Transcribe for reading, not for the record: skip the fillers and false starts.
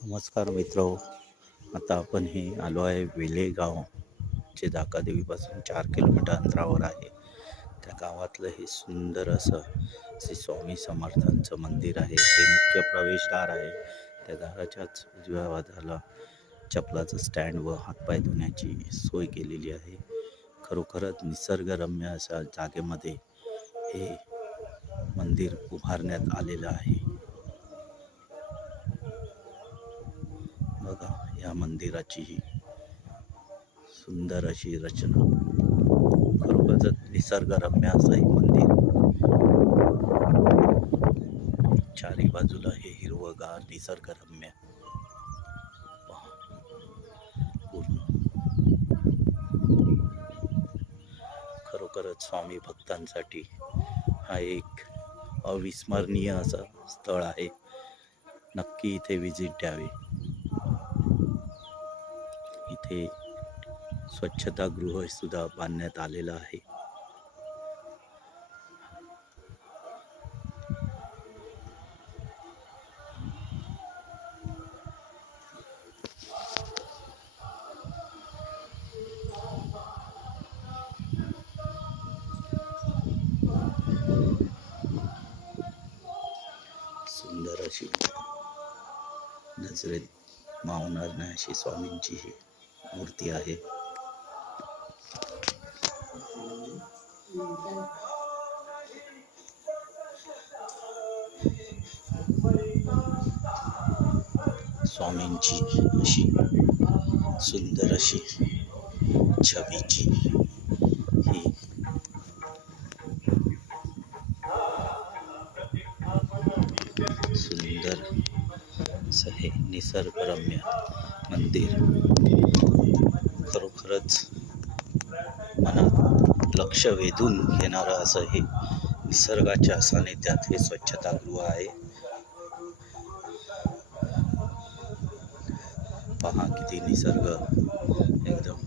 नमस्कार मित्र. आता आपण हे आलो आहे वेलेगाव, जे दाकादेवीपासून 4 किलोमीटर अंतरावर आहे. त्या गावातलं हे सुंदर असं श्री स्वामी समर्थांचं मंदिर आहे. हे मुख्य प्रवेशद्वार आहे. त्या दाराच्याच उजव्या बाजूला चपलाचं स्टँड व हातपाय धुण्याची सोय केलेली आहे. खरोखरच निसर्गरम्य अशा जागेमध्ये हे मंदिर उभारण्यात आलेलं आहे. बघा या मंदिराची ही सुंदर अशी रचना. खरोखरच निसर्गरम्य असं हे मंदिर. चारी बाजूला हे हिरवगार निसर्गरम्य पूर्ण. खरोखरच स्वामी भक्तांसाठी हा एक अविस्मरणीय असं स्थळ आहे. नक्की इथे विजिट द्यावी. इथे स्वच्छतागृह सुद्धा बांधण्यात आलेलं आहे. सुंदर अशी नजरेत मावणार नाही अशी स्वामींची ही मूर्ती आहे. स्वामींची अशी सुंदर अशी छबीची ही सुंदर असं हे निसर्गरम्य मंदिर. खरोखरच मनात लक्ष वेधून घेणारं असं हे निसर्गाच्या सानिध्यात हे स्वच्छतागृह आहे. पहा किती निसर्ग एकदम